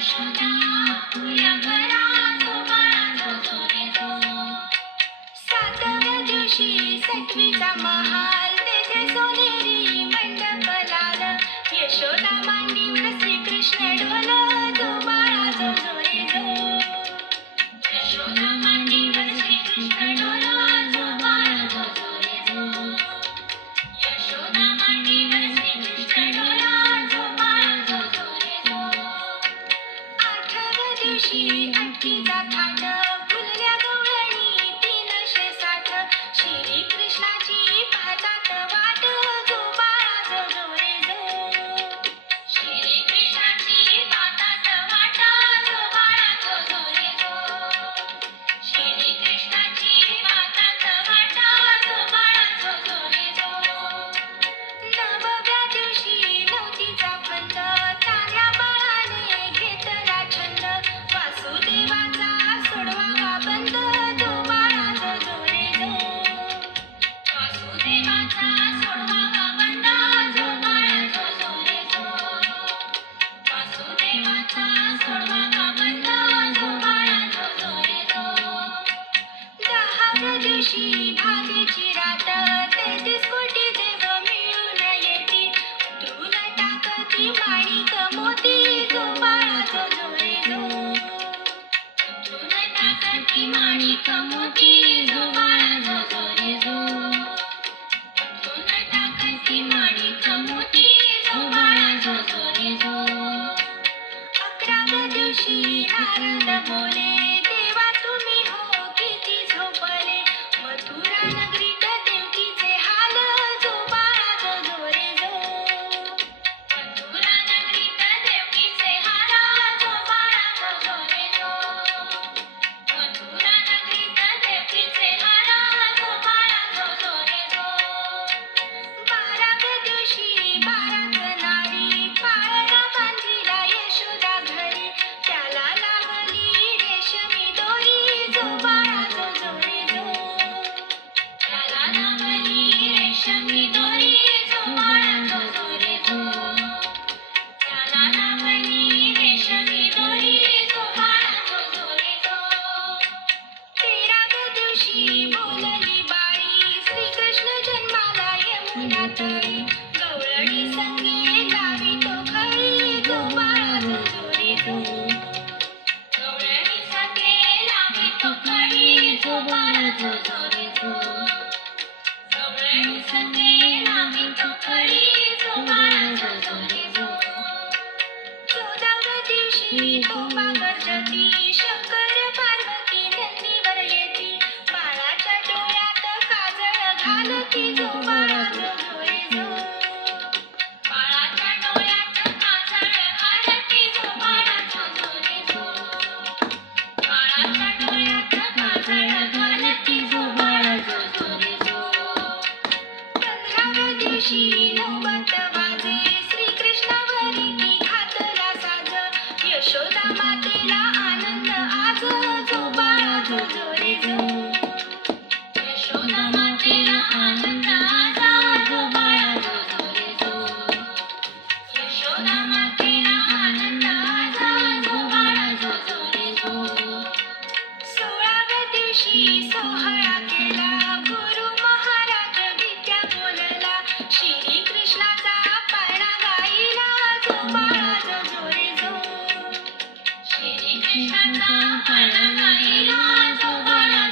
यशोदा तुझ्या घरात बाळाचा जो रे जो. सातव्या दिवशी सटवीचा महाल तेथे सोनेरी मंडप लाल. यशोदा मांडीवर श्रीकृष्ण ढोल जो बाळाचा जो रे जो. यशोदा मांडीवर श्रीकृष्ण ढोल जो बाळाचा जो रे जो. यशोदा मांडीवर श्रीकृष्ण ढोल जो बाळाचा जो रे जो. आठव्या दिवशी आठवीचा थाट फुलल्या गवळणी 360. श्रीकृष्णाची पाहतात वाट जो बाळाचा जो रे जो. श्रीकृष्णाची पाहतात वाट जो बाळाचा जो रे जो. श्रीकृष्णाची पाहतात वाट जो बाळाचा जो रे जो. नवव्या दिवशी नवतीचा फंद तान्ह्या बाळाने घेतला छंद. वासुदेवाचा सोडवावा बंद जो बाळाचा जो रे जो. वासुदेवाचा सोडवावा बंद जो बाळाचा जो रे जो. वासुदेवाचा सोडवावा बंद जो बाळाचा जो रे जो. दहाव्या दिवशी भागेची रात 33 कोटी देव मिळून येती. उतरून टाकती माणिक मोती जो बाळाचा जो रे जो. उतरून टाकती माणिक मोती जो बाळाचा जो रे जो. उतरून टाकती माणिक मोती जो बाळाचा जो रे जो. 11व्या दिवशी नारद बोले देवा तुम्ही हो किती झोपले. मथुरा नगरीत देवकीचे हाल जो बाळाचा जो रे जो. मथुरा नगरीत देवकीचे हाल जो बाळाचा जो रे जो. मथुरा नगरीत देवकीचे हाल जो बाळाचा जो रे जो. 12व्या दिवशी 12च नारी पाळणा बांधिला यशोदा घरी. त्याला लावली रेशमी दोरी जो बाळाचा जो रे जो. त्याला लावली रेशमी दोरी जो बाळाचा जो रे जो. त्याला लावली रेशमी दोरी जो बाळाचा जो रे जो. 13व्या दिवशी बोलली बाई श्रीकृष्ण जन्माला यमुना तळी. गवळणी संगे लावितो खळी जो बाळाचा जो रे जो. गवळणी संगे लावितो खळी जो बाळाचा जो रे जो. गवळणी संगे लावितो खळी जो बाळाचा जो रे जो. 14व्या दिवशी तोफा गर्जती शंकर पार्वती नंदीवर येती. बाळाच्या डोळ्यात काजळ घालती जो बाळाचा जो रे जो. बाळाच्या डोळ्यात काजळ घालती जो बाळाचा जो रे जो. बाळाच्या डोळ्यात काजळ घालती जो बाळाचा जो रे जो. 15व्या दिवशी नौबत वाजे श्रीकृष्णावरी की घातला साज. यशोदा मातेला आनंद आज जो बाळाचा जो रे जो. यशोदा मातेला आनंद आज जो बाळाचा जो रे जो. यशोदा मातेला आनंद आज जो बाळाचा जो रे जो. 16व्या दिवशी सोहळा केला गुरु महाराज विद्या बोलला. श्रीकृष्णाचा पाळणा गाईला जो बाळाचा जो रे जो. श्रीकृष्णाचा पाळणा गाईला जो बाळाचा